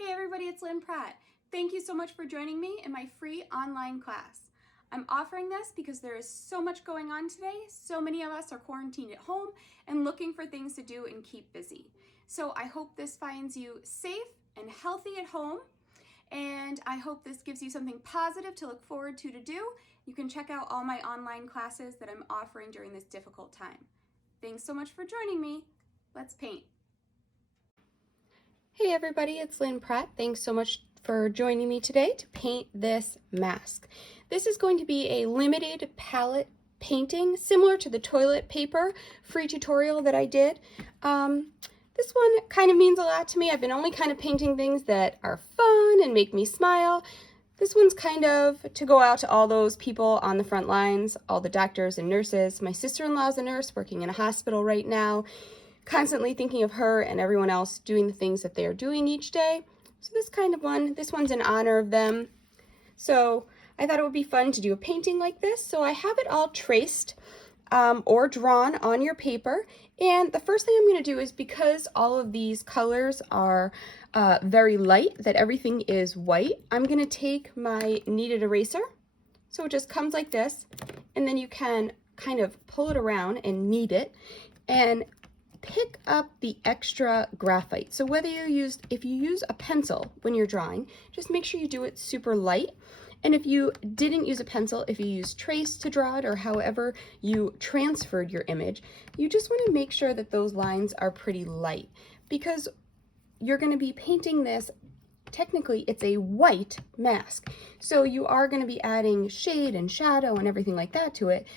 Hey everybody, it's Lynn Pratt. Thank you so much for joining me in my free online class. I'm offering this because there is so much going on today. So many of us are quarantined at home and looking for things to do and keep busy. So I hope this finds you safe and healthy at home, and I hope this gives you something positive to look forward to do. You can check out all my online classes that I'm offering during this difficult time. Thanks so much for joining me. Let's paint. Hey everybody, it's Lynn Pratt. Thanks so much for joining me today to paint this mask. This is going to be a limited palette painting similar to the toilet paper free tutorial that I did. This one kind of means a lot to me. I've been only kind of painting things that are fun and make me smile. This one's kind of to go out to all those people on the front lines, all the doctors and nurses. My sister-in-law's a nurse working in a hospital right now, constantly thinking of her and everyone else doing the things that they are doing each day. So this one's in honor of them. So I thought it would be fun to do a painting like this. So I have it all traced or drawn on your paper. And the first thing I'm going to do is, because all of these colors are very light, that everything is white, I'm going to take my kneaded eraser. So it just comes like this, and then you can kind of pull it around and knead it and pick up the extra graphite. So if you use a pencil when you're drawing, just make sure you do it super light. And if you didn't use a pencil, if you use trace to draw it, or however you transferred your image, you just want to make sure that those lines are pretty light, because you're going to be painting this. Technically, it's a white mask, so you are going to be adding shade and shadow and everything like that to it,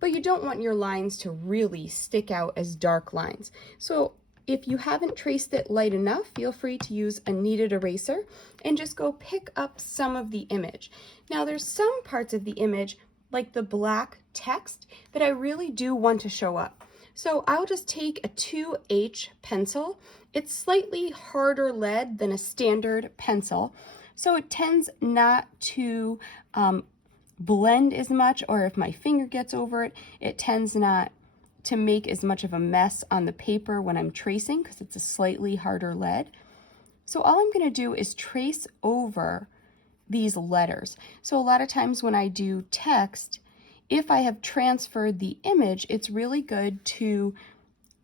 but you don't want your lines to really stick out as dark lines. So if you haven't traced it light enough, feel free to use a kneaded eraser and just go pick up some of the image. Now there's some parts of the image, like the black text, that I really do want to show up. So I'll just take a 2H pencil. It's slightly harder lead than a standard pencil, so it tends not to blend as much, or if my finger gets over it, it tends not to make as much of a mess on the paper when I'm tracing, because it's a slightly harder lead. So all I'm going to do is trace over these letters. So a lot of times when I do text, if I have transferred the image, it's really good to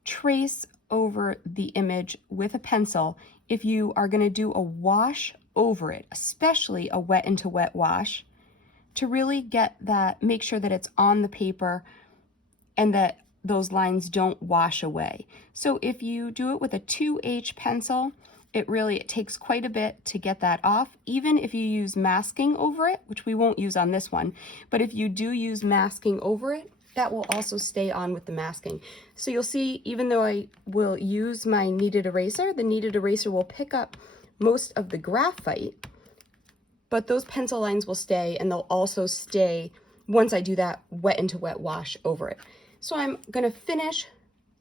trace over the image with a pencil if you are going to do a wash over it, especially a wet into wet wash, to really get that, make sure that it's on the paper and that those lines don't wash away. So if you do it with a 2H pencil, it takes quite a bit to get that off. Even if you use masking over it, which we won't use on this one, but if you do use masking over it, that will also stay on with the masking. So you'll see, even though I will use my kneaded eraser, the kneaded eraser will pick up most of the graphite, but those pencil lines will stay, and they'll also stay once I do that wet into wet wash over it. So I'm going to finish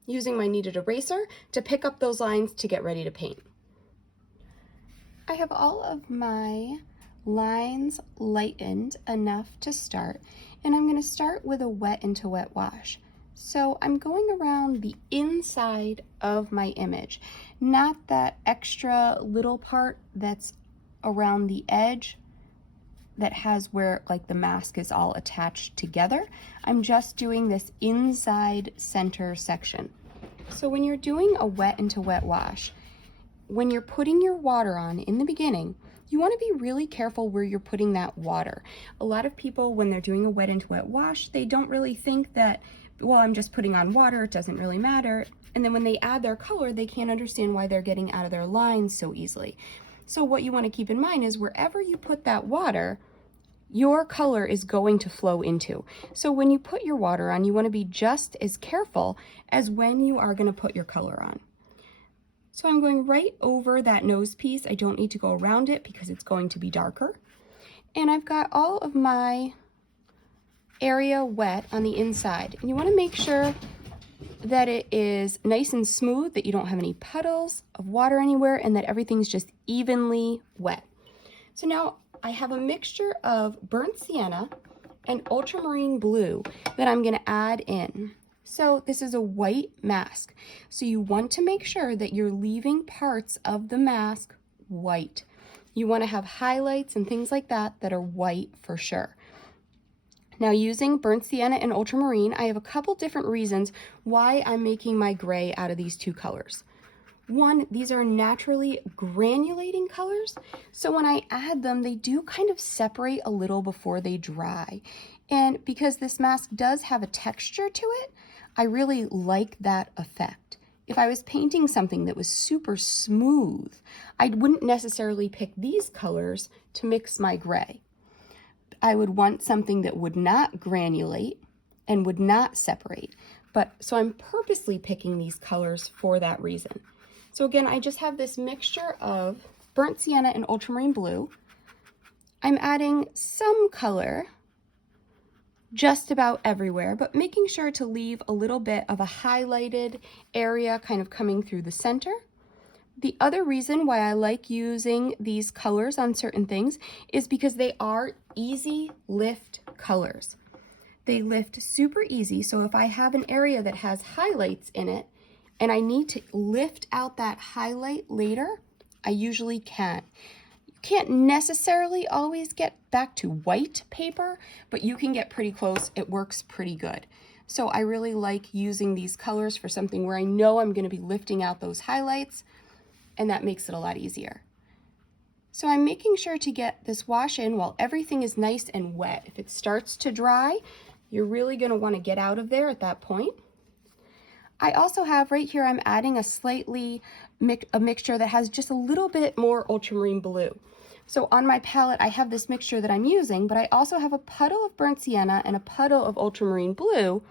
using my kneaded eraser to pick up those lines to get ready to paint. I have all of my lines lightened enough to start, and I'm going to start with a wet into wet wash. So I'm going around the inside of my image, not that extra little part that's around the edge that has where like the mask is all attached together. I'm just doing this inside center section. So when you're doing a wet into wet wash, when you're putting your water on in the beginning, you want to be really careful where you're putting that water. A lot of people, when they're doing a wet into wet wash, they don't really think that, well, I'm just putting on water, it doesn't really matter. And then when they add their color, they can't understand why they're getting out of their lines so easily. So what you want to keep in mind is wherever you put that water, your color is going to flow into. So when you put your water on, you want to be just as careful as when you are going to put your color on. So I'm going right over that nose piece. I don't need to go around it because it's going to be darker. And I've got all of my area wet on the inside. And you want to make sure that it is nice and smooth, that you don't have any puddles of water anywhere, and that everything's just evenly wet. So now I have a mixture of burnt sienna and ultramarine blue that I'm going to add in. So this is a white mask. So you want to make sure that you're leaving parts of the mask white. You want to have highlights and things like that that are white for sure. Now, using burnt sienna and ultramarine, I have a couple different reasons why I'm making my gray out of these two colors. One, these are naturally granulating colors, so when I add them, they do kind of separate a little before they dry. And because this mask does have a texture to it, I really like that effect. If I was painting something that was super smooth, I wouldn't necessarily pick these colors to mix my gray. I would want something that would not granulate and would not separate. So I'm purposely picking these colors for that reason. So again, I just have this mixture of burnt sienna and ultramarine blue. I'm adding some color just about everywhere, but making sure to leave a little bit of a highlighted area kind of coming through the center. The other reason why I like using these colors on certain things is because they are easy lift colors. They lift super easy, so if I have an area that has highlights in it, and I need to lift out that highlight later, I usually can. You can't necessarily always get back to white paper, but you can get pretty close. It works pretty good. So I really like using these colors for something where I know I'm going to be lifting out those highlights, and that makes it a lot easier. So I'm making sure to get this wash in while everything is nice and wet. If it starts to dry, you're really going to want to get out of there at that point. I also have right here, I'm adding a mixture that has just a little bit more ultramarine blue. So on my palette, I have this mixture that I'm using, but I also have a puddle of burnt sienna and a puddle of ultramarine blue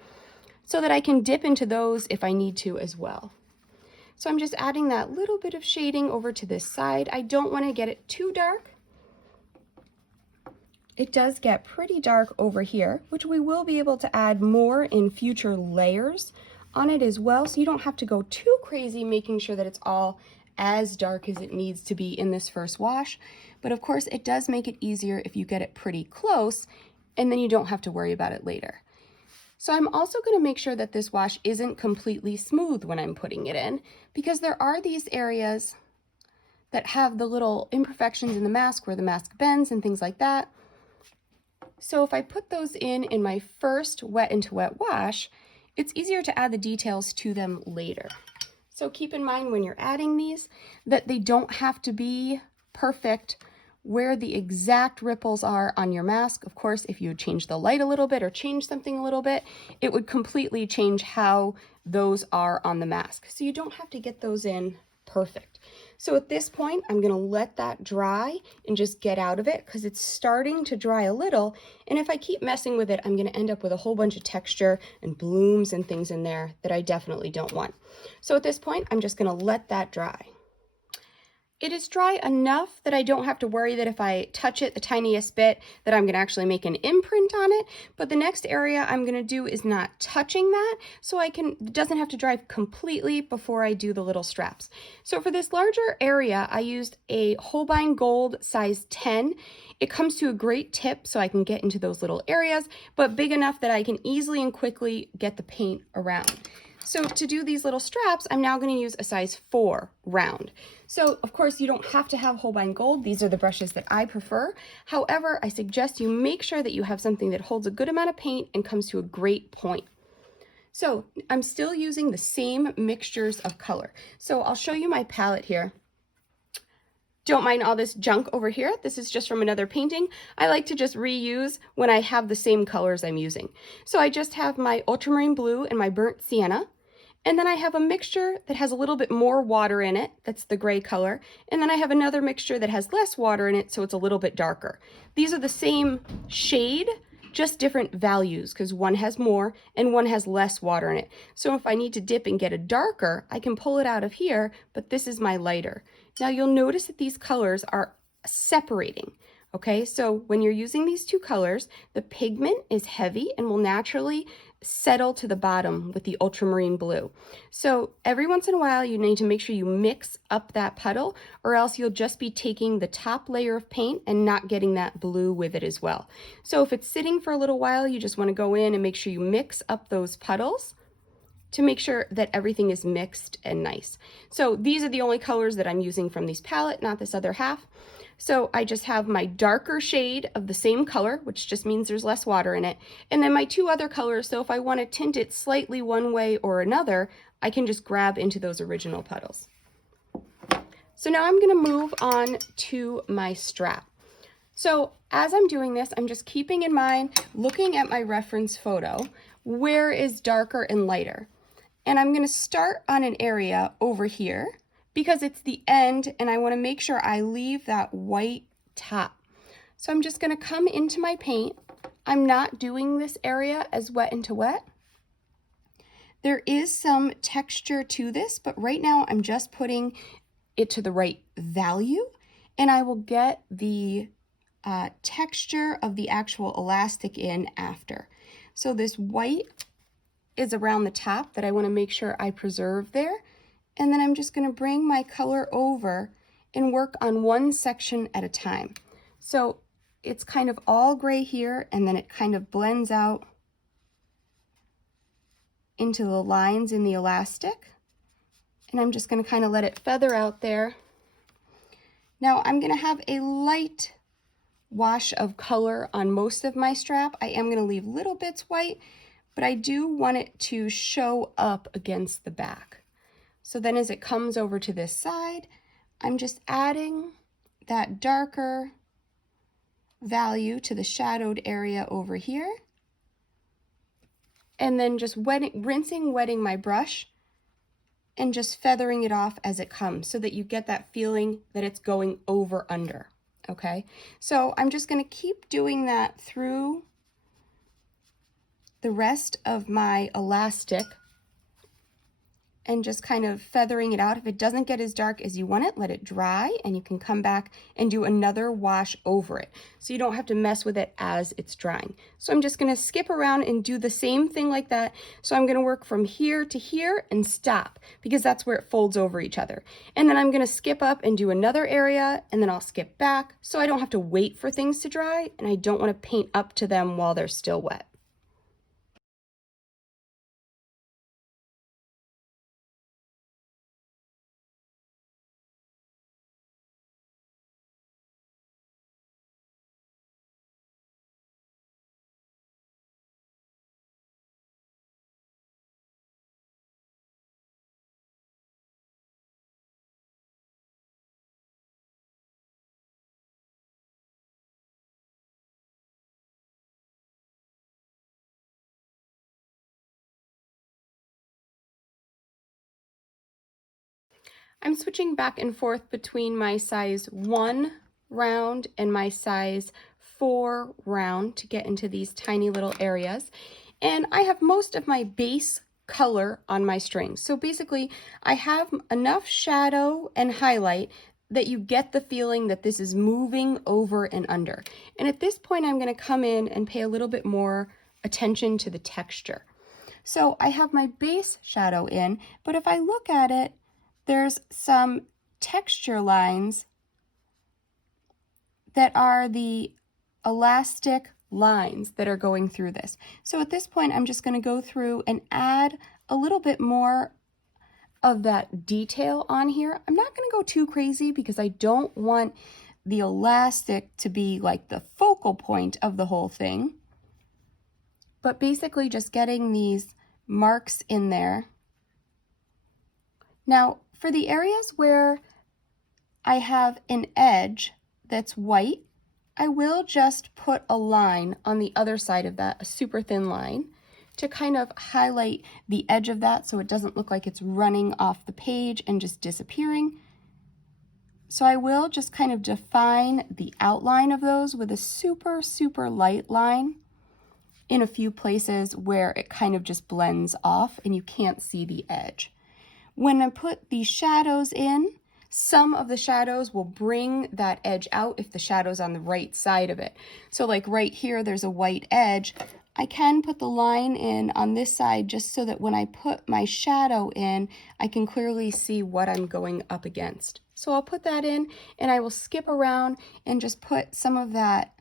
so that I can dip into those if I need to as well. So I'm just adding that little bit of shading over to this side. I don't want to get it too dark. It does get pretty dark over here, which we will be able to add more in future layers on it as well, so you don't have to go too crazy making sure that it's all as dark as it needs to be in this first wash. But of course, it does make it easier if you get it pretty close, and then you don't have to worry about it later. So I'm also going to make sure that this wash isn't completely smooth when I'm putting it in, because there are these areas that have the little imperfections in the mask where the mask bends and things like that. So if I put those in my first wet into wet wash, it's easier to add the details to them later. So keep in mind when you're adding these that they don't have to be perfect where the exact ripples are on your mask. Of course, if you change the light a little bit or change something a little bit, it would completely change how those are on the mask. So you don't have to get those in perfect. So at this point, I'm going to let that dry and just get out of it because it's starting to dry a little. And if I keep messing with it, I'm going to end up with a whole bunch of texture and blooms and things in there that I definitely don't want. So at this point, I'm just going to let that dry. It is dry enough that I don't have to worry that if I touch it the tiniest bit that I'm going to actually make an imprint on it. But the next area I'm going to do is not touching that, so it doesn't have to dry completely before I do the little straps. So for this larger area, I used a Holbein Gold size 10. It comes to a great tip so I can get into those little areas, but big enough that I can easily and quickly get the paint around. So to do these little straps, I'm now going to use a size 4 round. So of course you don't have to have Holbein Gold. These are the brushes that I prefer. However, I suggest you make sure that you have something that holds a good amount of paint and comes to a great point. So I'm still using the same mixtures of color. So I'll show you my palette here. Don't mind all this junk over here. This is just from another painting. I like to just reuse when I have the same colors I'm using. So I just have my ultramarine blue and my burnt sienna. And then I have a mixture that has a little bit more water in it. That's the gray color. And then I have another mixture that has less water in it, so it's a little bit darker. These are the same shade, just different values, because one has more and one has less water in it. So if I need to dip and get a darker, I can pull it out of here, but this is my lighter. Now you'll notice that these colors are separating. Okay, so when you're using these two colors, the pigment is heavy and will naturally settle to the bottom with the ultramarine blue. So every once in a while, you need to make sure you mix up that puddle, or else you'll just be taking the top layer of paint and not getting that blue with it as well. So if it's sitting for a little while, you just want to go in and make sure you mix up those puddles to make sure that everything is mixed and nice. So these are the only colors that I'm using from these palette, not this other half. So I just have my darker shade of the same color, which just means there's less water in it, and then my two other colors, so if I want to tint it slightly one way or another, I can just grab into those original puddles. So now I'm going to move on to my strap. So as I'm doing this, I'm just keeping in mind, looking at my reference photo, where is darker and lighter. And I'm going to start on an area over here because it's the end and I want to make sure I leave that white top. So I'm just going to come into my paint. I'm not doing this area as wet into wet. There is some texture to this, but right now I'm just putting it to the right value, and I will get the texture of the actual elastic in after. So this white is around the top that I want to make sure I preserve there, and then I'm just going to bring my color over and work on one section at a time. So it's kind of all gray here, and then it kind of blends out into the lines in the elastic, and I'm just going to kind of let it feather out there. Now I'm going to have a light wash of color on most of my strap. I am going to leave little bits white, but I do want it to show up against the back. So then as it comes over to this side, I'm just adding that darker value to the shadowed area over here, and then just rinsing, wetting my brush, and just feathering it off as it comes so that you get that feeling that it's going over under, okay? So I'm just going to keep doing that through the rest of my elastic and just kind of feathering it out. If it doesn't get as dark as you want it, let it dry, and you can come back and do another wash over it. So you don't have to mess with it as it's drying. So I'm just gonna skip around and do the same thing like that. So I'm gonna work from here to here and stop, because that's where it folds over each other. And then I'm gonna skip up and do another area, and then I'll skip back, so I don't have to wait for things to dry, and I don't wanna paint up to them while they're still wet. I'm switching back and forth between my size 1 round and my size 4 round to get into these tiny little areas. And I have most of my base color on my strings. So basically, I have enough shadow and highlight that you get the feeling that this is moving over and under. And at this point, I'm going to come in and pay a little bit more attention to the texture. So I have my base shadow in, but if I look at it, there's some texture lines that are the elastic lines that are going through this. So at this point, I'm just going to go through and add a little bit more of that detail on here. I'm not going to go too crazy because I don't want the elastic to be like the focal point of the whole thing, but basically just getting these marks in there. Now, for the areas where I have an edge that's white, I will just put a line on the other side of that, a super thin line, to kind of highlight the edge of that so it doesn't look like it's running off the page and just disappearing. So I will just kind of define the outline of those with a super, super light line in a few places where it kind of just blends off and you can't see the edge. When I put the shadows in, some of the shadows will bring that edge out if the shadow's on the right side of it. So like right here, there's a white edge. I can put the line in on this side just so that when I put my shadow in, I can clearly see what I'm going up against. So I'll put that in and I will skip around and just put some of that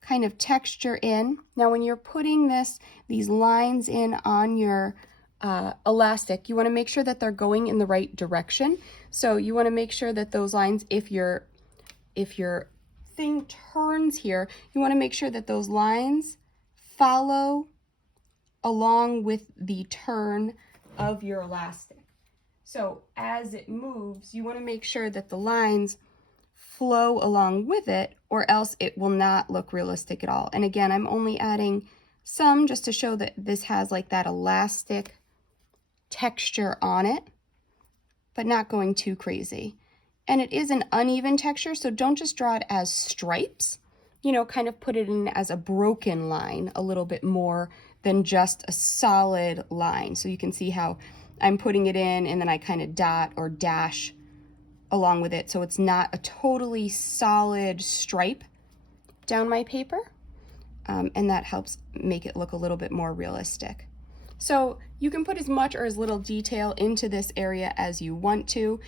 kind of texture in. Now when you're putting these lines in on your elastic, you want to make sure that they're going in the right direction. So you want to make sure that those lines, if your thing turns here, you want to make sure that those lines follow along with the turn of your elastic. So as it moves, you want to make sure that the lines flow along with it, or else it will not look realistic at all. And again, I'm only adding some just to show that this has like that elastic texture on it, but not going too crazy. And it is an uneven texture, so don't just draw it as stripes. You know, kind of put it in as a broken line a little bit more than just a solid line. So you can see how I'm putting it in and then I kind of dot or dash along with it, so it's not a totally solid stripe down my paper, and that helps make it look a little bit more realistic. So you can put as much or as little detail into this area as you want to.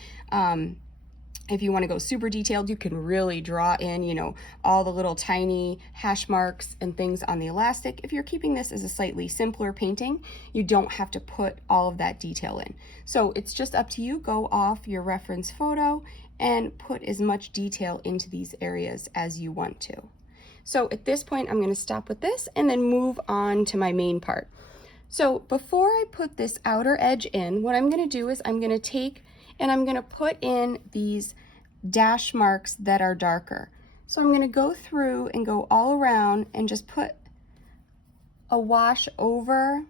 If you want to go super detailed, you can really draw in, you know, all the little tiny hash marks and things on the elastic. If you're keeping this as a slightly simpler painting, you don't have to put all of that detail in. So it's just up to you. Go off your reference photo and put as much detail into these areas as you want to. So at this point, I'm going to stop with this and then move on to my main part. So before I put this outer edge in, what I'm going to do is I'm going to take and I'm going to put in these dash marks that are darker. So I'm going to go through and go all around and just put a wash over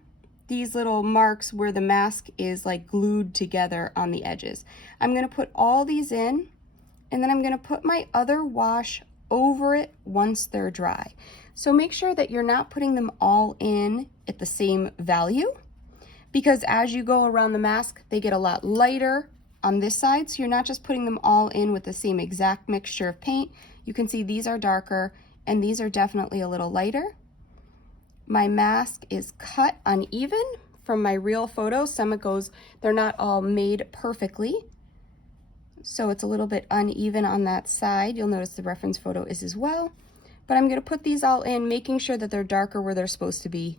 these little marks where the mask is like glued together on the edges. I'm going to put all these in, and then I'm going to put my other wash over it once they're dry. So make sure that you're not putting them all in at the same value, because as you go around the mask, they get a lot lighter on this side. So you're not just putting them all in with the same exact mixture of paint. You can see these are darker and these are definitely a little lighter. My mask is cut uneven from my real photo. Some it goes, they're not all made perfectly, so it's a little bit uneven on that side. You'll notice the reference photo is as well. But I'm going to put these all in, making sure that they're darker where they're supposed to be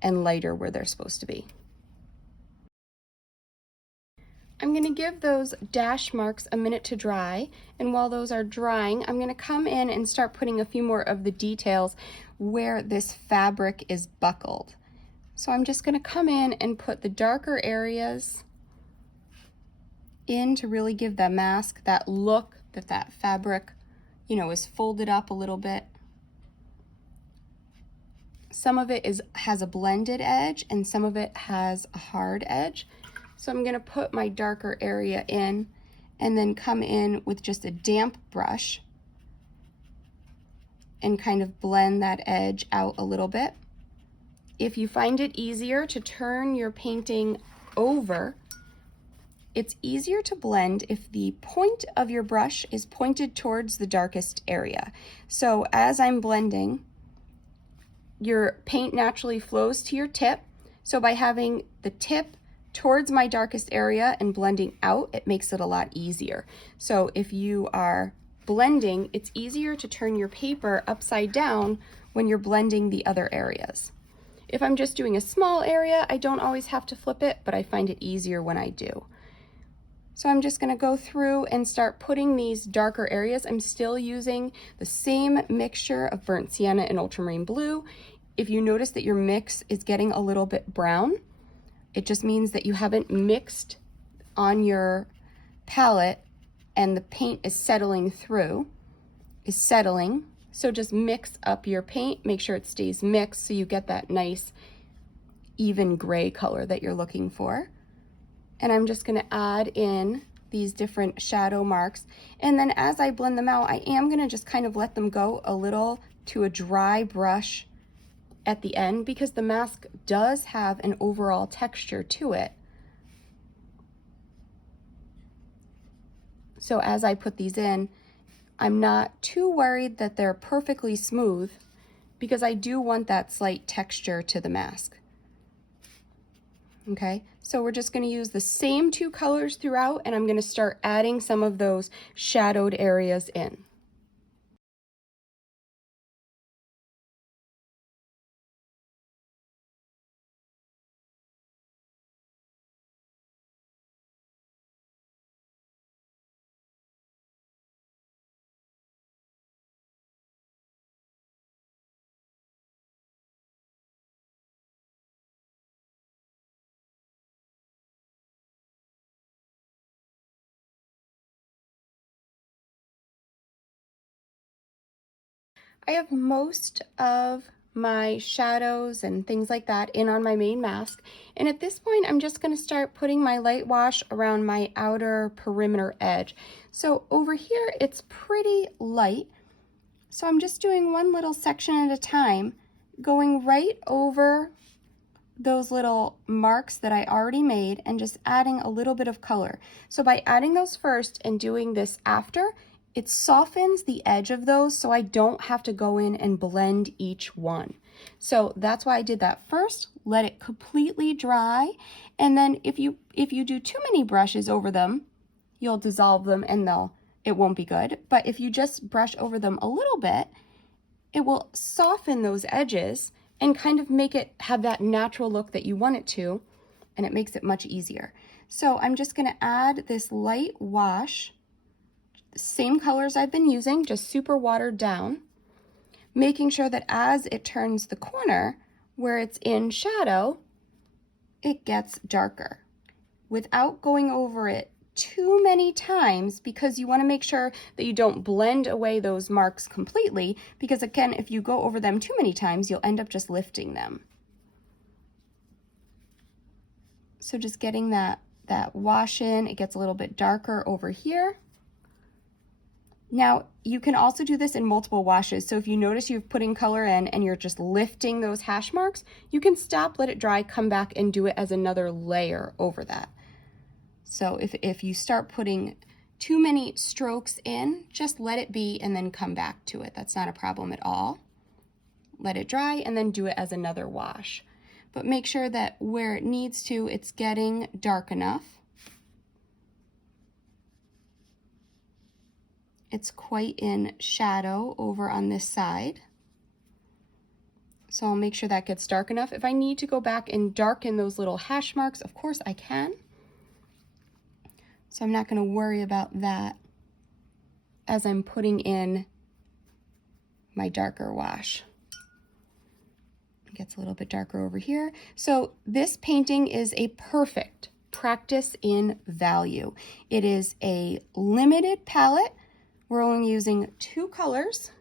and lighter where they're supposed to be. I'm going to give those dash marks a minute to dry, and while those are drying, I'm going to come in and start putting a few more of the details where this fabric is buckled. So I'm just going to come in and put the darker areas in to really give the mask that look that that fabric, you know, is folded up a little bit. Some of it has a blended edge and some of it has a hard edge. So I'm going to put my darker area in and then come in with just a damp brush and kind of blend that edge out a little bit. If you find it easier to turn your painting over, it's easier to blend if the point of your brush is pointed towards the darkest area. So as I'm blending, your paint naturally flows to your tip. So by having the tip towards my darkest area and blending out, it makes it a lot easier. So if you are blending, it's easier to turn your paper upside down when you're blending the other areas. If I'm just doing a small area, I don't always have to flip it, but I find it easier when I do. So I'm just going to go through and start putting these darker areas. I'm still using the same mixture of burnt sienna and ultramarine blue. If you notice that your mix is getting a little bit brown, it just means that you haven't mixed on your palette and the paint is settling through, So just mix up your paint, make sure it stays mixed so you get that nice even gray color that you're looking for. And I'm just going to add in these different shadow marks. And then as I blend them out, I am going to just kind of let them go a little to a dry brush at the end, because the mask does have an overall texture to it. So as I put these in, I'm not too worried that they're perfectly smooth, because I do want that slight texture to the mask. Okay, so we're just going to use the same two colors throughout, and I'm going to start adding some of those shadowed areas in. I have most of my shadows and things like that in on my main mask, and at this point I'm just going to start putting my light wash around my outer perimeter edge. So over here it's pretty light, so I'm just doing one little section at a time, going right over those little marks that I already made and just adding a little bit of color. So by adding those first and doing this after, it softens the edge of those so I don't have to go in and blend each one. So that's why I did that first. Let it completely dry, and then if you do too many brushes over them, you'll dissolve them and it won't be good. But if you just brush over them a little bit, it will soften those edges and kind of make it have that natural look that you want it to, and it makes it much easier. So I'm just going to add this light wash, the same colors I've been using, just super watered down, making sure that as it turns the corner where it's in shadow, it gets darker without going over it too many times, because you want to make sure that you don't blend away those marks completely, because again, if you go over them too many times, you'll end up just lifting them. So just getting that wash in, it gets a little bit darker over here. Now, you can also do this in multiple washes. So if you notice you're putting color in and you're just lifting those hash marks, you can stop, let it dry, come back and do it as another layer over that. So if you start putting too many strokes in, just let it be and then come back to it. That's not a problem at all. Let it dry and then do it as another wash. But make sure that where it needs to, it's getting dark enough. It's quite in shadow over on this side. So I'll make sure that gets dark enough. If I need to go back and darken those little hash marks, of course I can. So I'm not going to worry about that as I'm putting in my darker wash. It gets a little bit darker over here. So this painting is a perfect practice in value. It is a limited palette. We're only using 2 colors.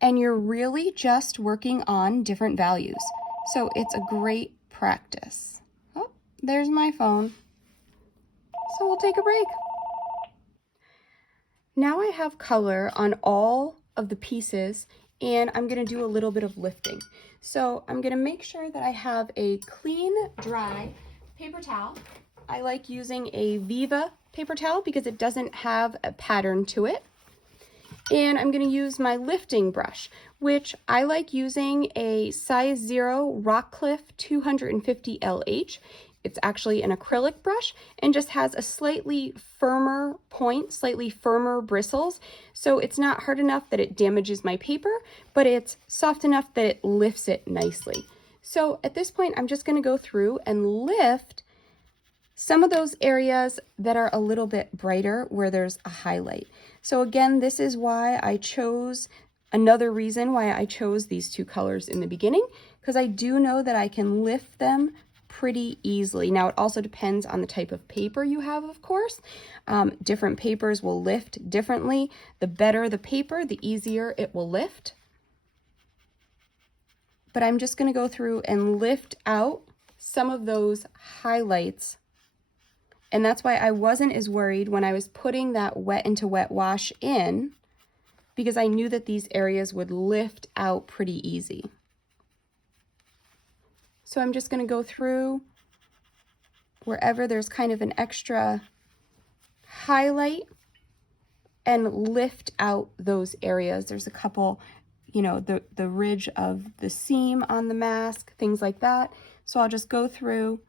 And you're really just working on different values. So it's a great practice. There's my phone. So we'll take a break. Now I have color on all of the pieces, and I'm going to do a little bit of lifting. So I'm going to make sure that I have a clean, dry paper towel. I like using a Viva paper towel because it doesn't have a pattern to it. And I'm going to use my lifting brush, which I like using a size 0 Rockcliffe 250 LH. It's actually an acrylic brush and just has a slightly firmer point, slightly firmer bristles. So it's not hard enough that it damages my paper, but it's soft enough that it lifts it nicely. So at this point, I'm just going to go through and lift some of those areas that are a little bit brighter where there's a highlight. So again, this is why I chose, another reason why I chose these 2 colors in the beginning, because I do know that I can lift them pretty easily. Now, it also depends on the type of paper you have, of course. Different papers will lift differently. The better the paper, the easier it will lift. But I'm just going to go through and lift out some of those highlights. And that's why I wasn't as worried when I was putting that wet into wet wash in, because I knew that these areas would lift out pretty easy. So I'm just going to go through wherever there's kind of an extra highlight and lift out those areas. There's a couple, you know, the ridge of the seam on the mask, things like that. So I'll just go through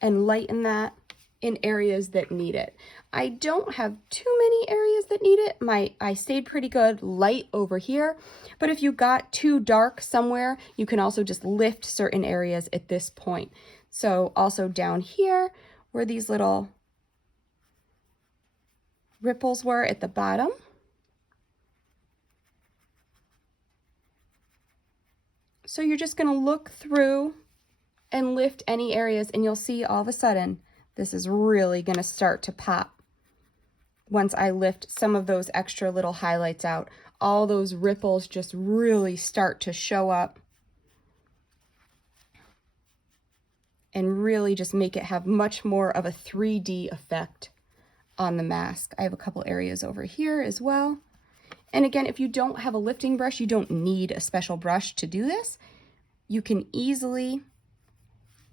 and lighten that in areas that need it. I don't have too many areas that need it. I stayed pretty good light over here, but if you got too dark somewhere, you can also just lift certain areas at this point. So also down here where these little ripples were at the bottom. So you're just going to look through and lift any areas, and you'll see all of a sudden this is really going to start to pop. once I lift some of those extra little highlights out, all those ripples just really start to show up and really just make it have much more of a 3D effect on the mask. I have a couple areas over here as well. And again, if you don't have a lifting brush, you don't need a special brush to do this. You can easily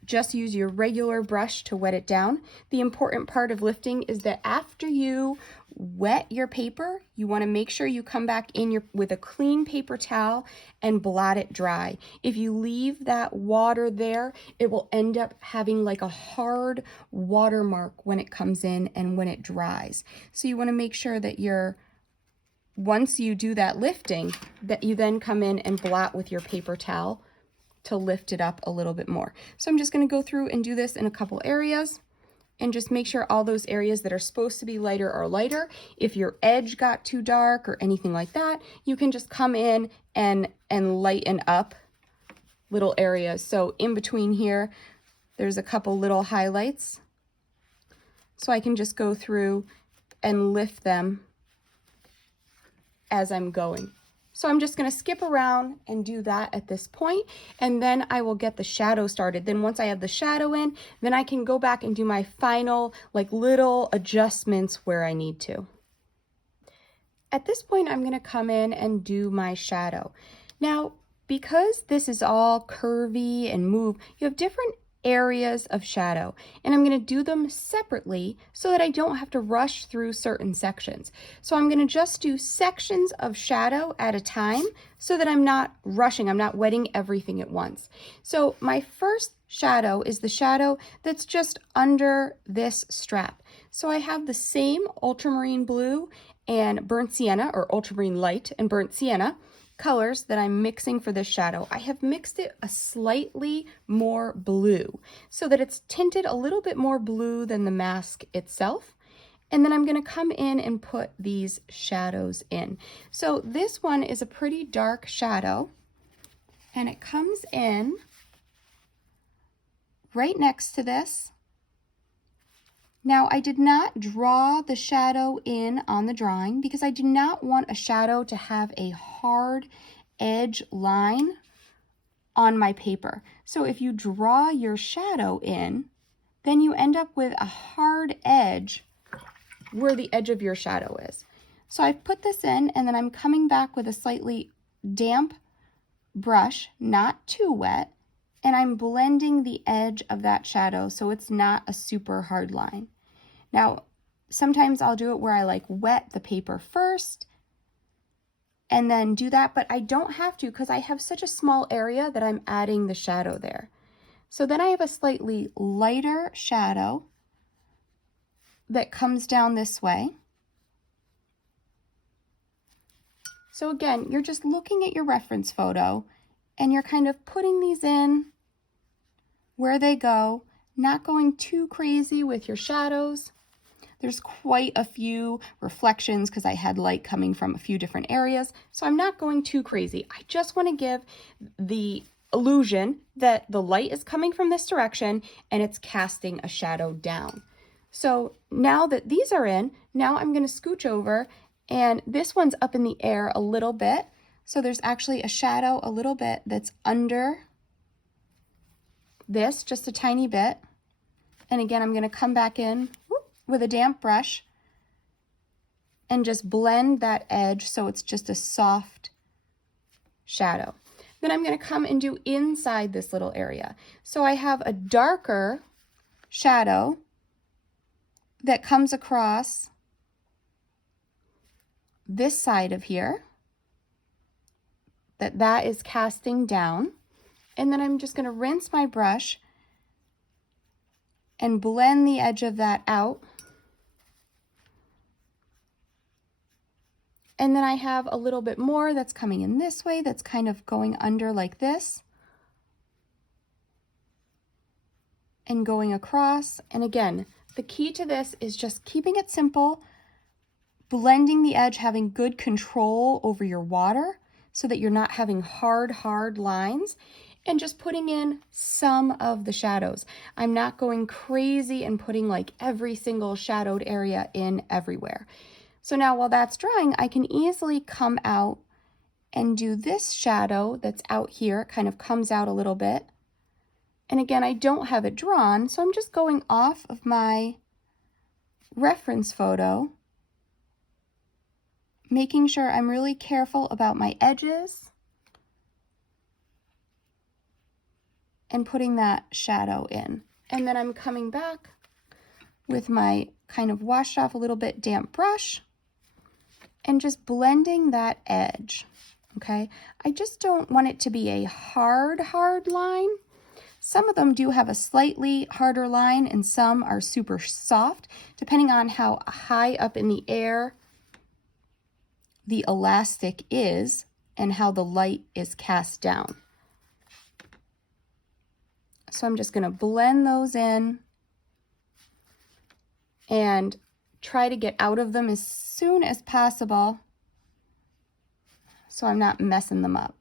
just use your regular brush to wet it down. The important part of lifting is that after you wet your paper, you want to make sure you come back in with a clean paper towel and blot it dry. If you leave that water there, it will end up having like a hard watermark when it comes in and when it dries. So you want to make sure that once you do that lifting, that you then come in and blot with your paper towel to lift it up a little bit more. So I'm just going to go through and do this in a couple areas and just make sure all those areas that are supposed to be lighter are lighter. If your edge got too dark or anything like that, you can just come in and lighten up little areas. So in between here, there's a couple little highlights. So I can just go through and lift them as I'm going. So I'm just going to skip around and do that at this point, and then I will get the shadow started. Then once I have the shadow in, then I can go back and do my final like little adjustments where I need to. At this point, I'm going to come in and do my shadow. Now, because this is all curvy and move, you have different areas of shadow, and I'm going to do them separately so that I don't have to rush through certain sections. So I'm going to just do sections of shadow at a time so that I'm not rushing, I'm not wetting everything at once. So my first shadow is the shadow that's just under this strap. So I have the same ultramarine blue and burnt sienna, or ultramarine light and burnt sienna colors that I'm mixing for this shadow. I have mixed it a slightly more blue so that it's tinted a little bit more blue than the mask itself. And then I'm going to come in and put these shadows in. So this one is a pretty dark shadow, and it comes in right next to this. Now, I did not draw the shadow in on the drawing because I do not want a shadow to have a hard edge line on my paper. So if you draw your shadow in, then you end up with a hard edge where the edge of your shadow is. So I've put this in, and then I'm coming back with a slightly damp brush, not too wet, and I'm blending the edge of that shadow so it's not a super hard line. Now, sometimes I'll do it where I like wet the paper first and then do that, but I don't have to because I have such a small area that I'm adding the shadow there. So then I have a slightly lighter shadow that comes down this way. So again, you're just looking at your reference photo and you're kind of putting these in where they go, not going too crazy with your shadows. There's quite a few reflections because I had light coming from a few different areas, so I'm not going too crazy. I just want to give the illusion that the light is coming from this direction and it's casting a shadow down. So now that these are in, now I'm going to scooch over, and this one's up in the air a little bit, so there's actually a shadow a little bit that's under this, just a tiny bit. And again, I'm going to come back in with a damp brush and just blend that edge so it's just a soft shadow. Then I'm going to come and do inside this little area. So I have a darker shadow that comes across this side of here that is casting down. And then I'm just going to rinse my brush and blend the edge of that out. And then I have a little bit more that's coming in this way, that's kind of going under like this and going across. And again, the key to this is just keeping it simple, blending the edge, having good control over your water so that you're not having hard lines. and just putting in some of the shadows. I'm not going crazy and putting like every single shadowed area in everywhere. So now while that's drying, I can easily come out and do this shadow that's out here. It kind of comes out a little bit. And again, I don't have it drawn, so I'm just going off of my reference photo, making sure I'm really careful about my edges and putting that shadow in. And then I'm coming back with my kind of washed off a little bit damp brush and just blending that edge, okay? I just don't want it to be a hard line. Some of them do have a slightly harder line and some are super soft, depending on how high up in the air the elastic is and how the light is cast down. So I'm just going to blend those in and try to get out of them as soon as possible so I'm not messing them up.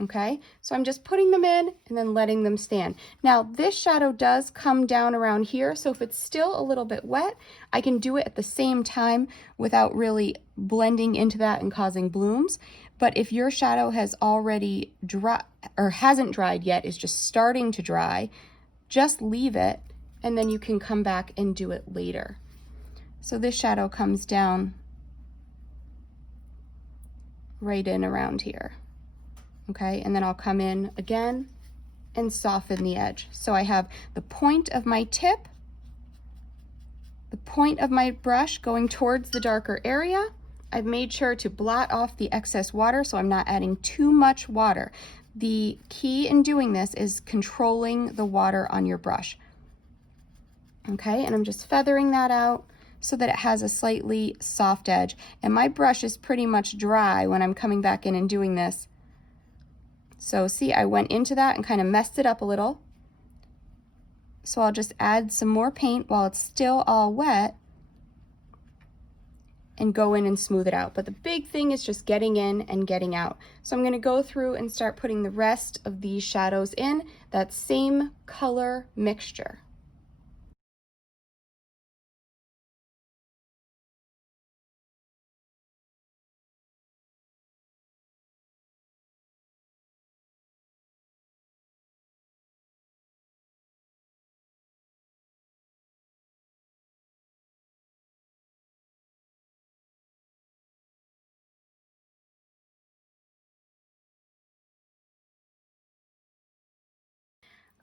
Okay, so I'm just putting them in and then letting them stand. Now this shadow does come down around here, so if it's still a little bit wet, I can do it at the same time without really blending into that and causing blooms. But if your shadow has already dry or hasn't dried yet, is just starting to dry, just leave it and then you can come back and do it later. So this shadow comes down right in around here. Okay, and then I'll come in again and soften the edge. So I have the point of my tip, the point of my brush going towards the darker area. I've made sure to blot off the excess water so I'm not adding too much water. The key in doing this is controlling the water on your brush. Okay, and I'm just feathering that out so that it has a slightly soft edge. And my brush is pretty much dry when I'm coming back in and doing this. So see, I went into that and kind of messed it up a little. So I'll just add some more paint while it's still all wet and go in and smooth it out. But the big thing is just getting in and getting out. So I'm going to go through and start putting the rest of these shadows in that same color mixture.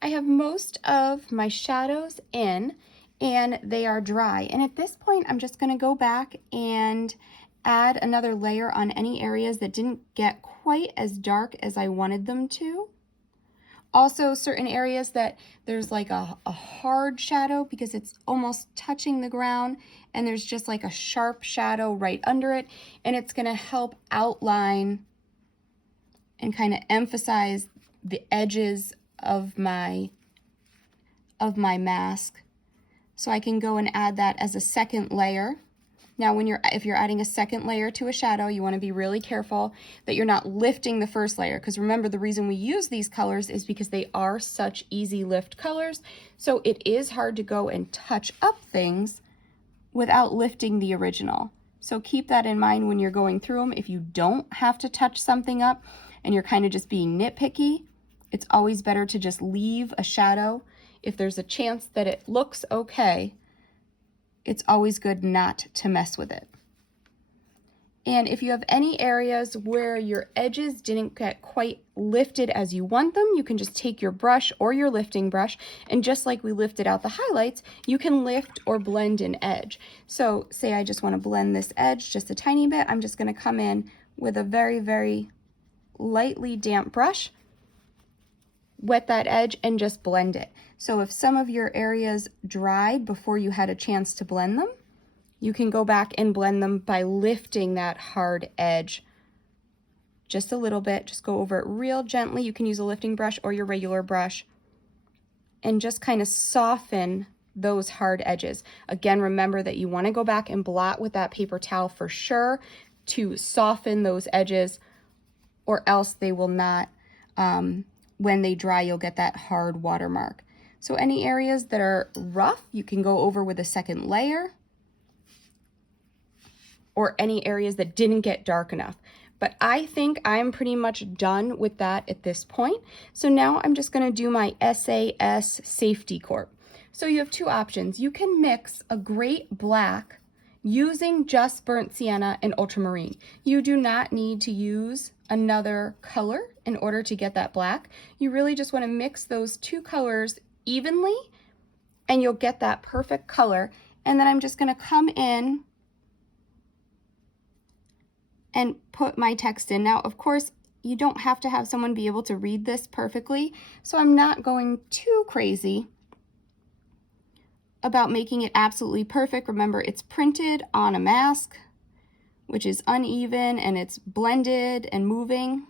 I have most of my shadows in and they are dry. And at this point, I'm just going to go back and add another layer on any areas that didn't get quite as dark as I wanted them to. Also, certain areas that there's like a hard shadow because it's almost touching the ground and there's just like a sharp shadow right under it, and it's going to help outline and kind of emphasize the edges of my mask. So I can go and add that as a second layer. Now if you're adding a second layer to a shadow, you want to be really careful that you're not lifting the first layer, because remember, the reason we use these colors is because they are such easy lift colors. So it is hard to go and touch up things without lifting the original. So keep that in mind when you're going through them. If you don't have to touch something up and you're kind of just being nitpicky, it's always better to just leave a shadow. If there's a chance that it looks okay, it's always good not to mess with it. And if you have any areas where your edges didn't get quite lifted as you want them, you can just take your brush or your lifting brush, and just like we lifted out the highlights, you can lift or blend an edge. So say I just want to blend this edge just a tiny bit, I'm just going to come in with a very, very lightly damp brush, wet that edge, and just blend it. So if some of your areas dried before you had a chance to blend them, you can go back and blend them by lifting that hard edge just a little bit. Just go over it real gently. You can use a lifting brush or your regular brush and just kind of soften those hard edges. Again, remember that you want to go back and blot with that paper towel for sure to soften those edges, or else they will not when they dry, you'll get that hard watermark. So any areas that are rough, you can go over with a second layer, or any areas that didn't get dark enough. But I think I'm pretty much done with that at this point. So now I'm just gonna do my SAS Safety Corp. So you have two options. You can mix a great black using just burnt sienna and ultramarine. You do not need to use another color in order to get that black. You really just wanna mix those two colors evenly and you'll get that perfect color. And then I'm just gonna come in and put my text in. Now, of course, you don't have to have someone be able to read this perfectly, so I'm not going too crazy about making it absolutely perfect. Remember, it's printed on a mask, which is uneven and it's blended and moving.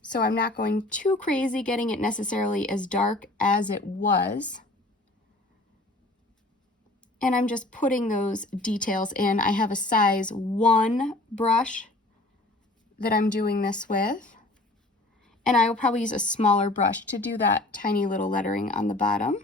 So I'm not going too crazy getting it necessarily as dark as it was. And I'm just putting those details in. I have a size 1 brush that I'm doing this with. And I will probably use a smaller brush to do that tiny little lettering on the bottom.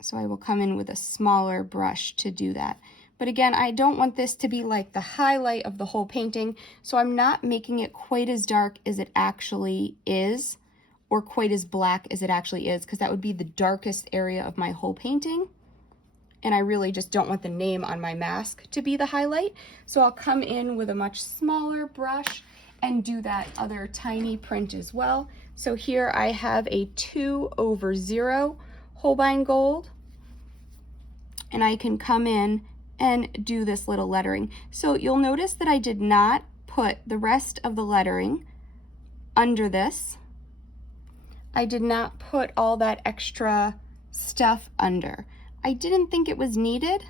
So I will come in with a smaller brush to do that. But again, I don't want this to be like the highlight of the whole painting, so I'm not making it quite as dark as it actually is, or quite as black as it actually is, because that would be the darkest area of my whole painting. And I really just don't want the name on my mask to be the highlight. So I'll come in with a much smaller brush and do that other tiny print as well. So here I have a 2/0 Holbein Gold, and I can come in and do this little lettering. So you'll notice that I did not put the rest of the lettering under this. I did not put all that extra stuff under. I didn't think it was needed.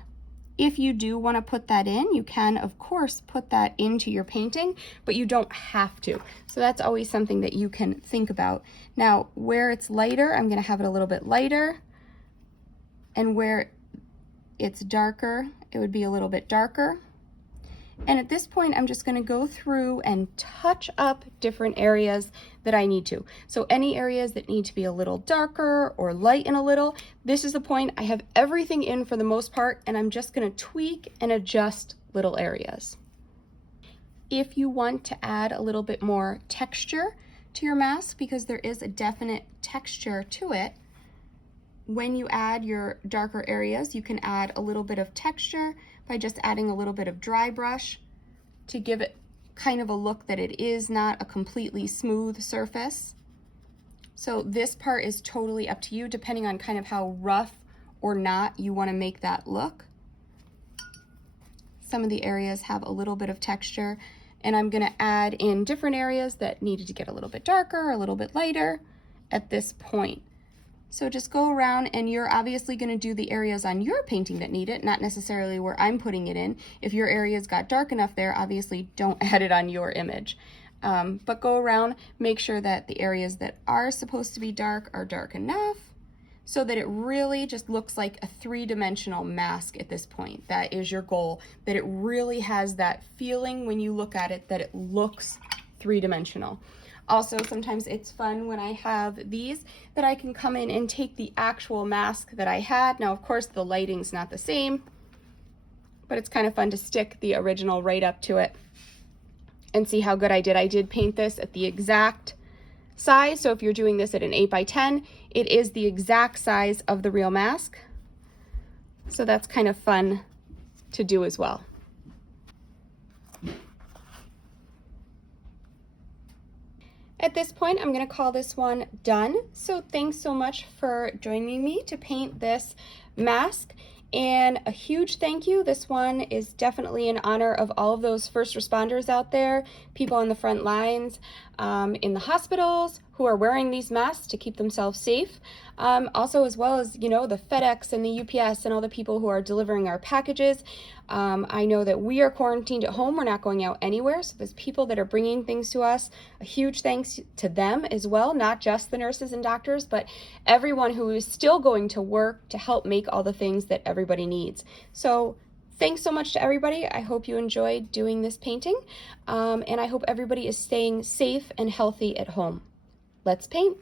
If you do want to put that in, you can, of course, put that into your painting, but you don't have to. So that's always something that you can think about. Now, where it's lighter, I'm going to have it a little bit lighter, and where it's darker, it would be a little bit darker. And at this point, I'm just going to go through and touch up different areas that I need to. So any areas that need to be a little darker or lighten a little, this is the point. I have everything in for the most part, and I'm just going to tweak and adjust little areas. If you want to add a little bit more texture to your mask, because there is a definite texture to it, when you add your darker areas, you can add a little bit of texture by just adding a little bit of dry brush to give it kind of a look that it is not a completely smooth surface. So this part is totally up to you, depending on kind of how rough or not you want to make that look. Some of the areas have a little bit of texture, and I'm going to add in different areas that needed to get a little bit darker, a little bit lighter at this point. So just go around, and you're obviously going to do the areas on your painting that need it, not necessarily where I'm putting it in. If your areas got dark enough there, obviously don't add it on your image. But go around, make sure that the areas that are supposed to be dark are dark enough so that it really just looks like a three-dimensional mask at this point. That is your goal, that it really has that feeling when you look at it, that it looks three-dimensional. Also, sometimes it's fun when I have these that I can come in and take the actual mask that I had. Now, of course, the lighting's not the same, but it's kind of fun to stick the original right up to it and see how good I did. I did paint this at the exact size, so if you're doing this at an 8x10, it is the exact size of the real mask. So that's kind of fun to do as well. At this point, I'm going to call this one done. So thanks so much for joining me to paint this mask. And a huge thank you. This one is definitely in honor of all of those first responders out there, people on the front lines, in the hospitals who are wearing these masks to keep themselves safe. Also, as well as, you know, the FedEx and the UPS and all the people who are delivering our packages. I know that we are quarantined at home. We're not going out anywhere. So there's people that are bringing things to us. A huge thanks to them as well, not just the nurses and doctors, but everyone who is still going to work to help make all the things that everybody needs. So thanks so much to everybody. I hope you enjoyed doing this painting, and I hope everybody is staying safe and healthy at home. let's paint.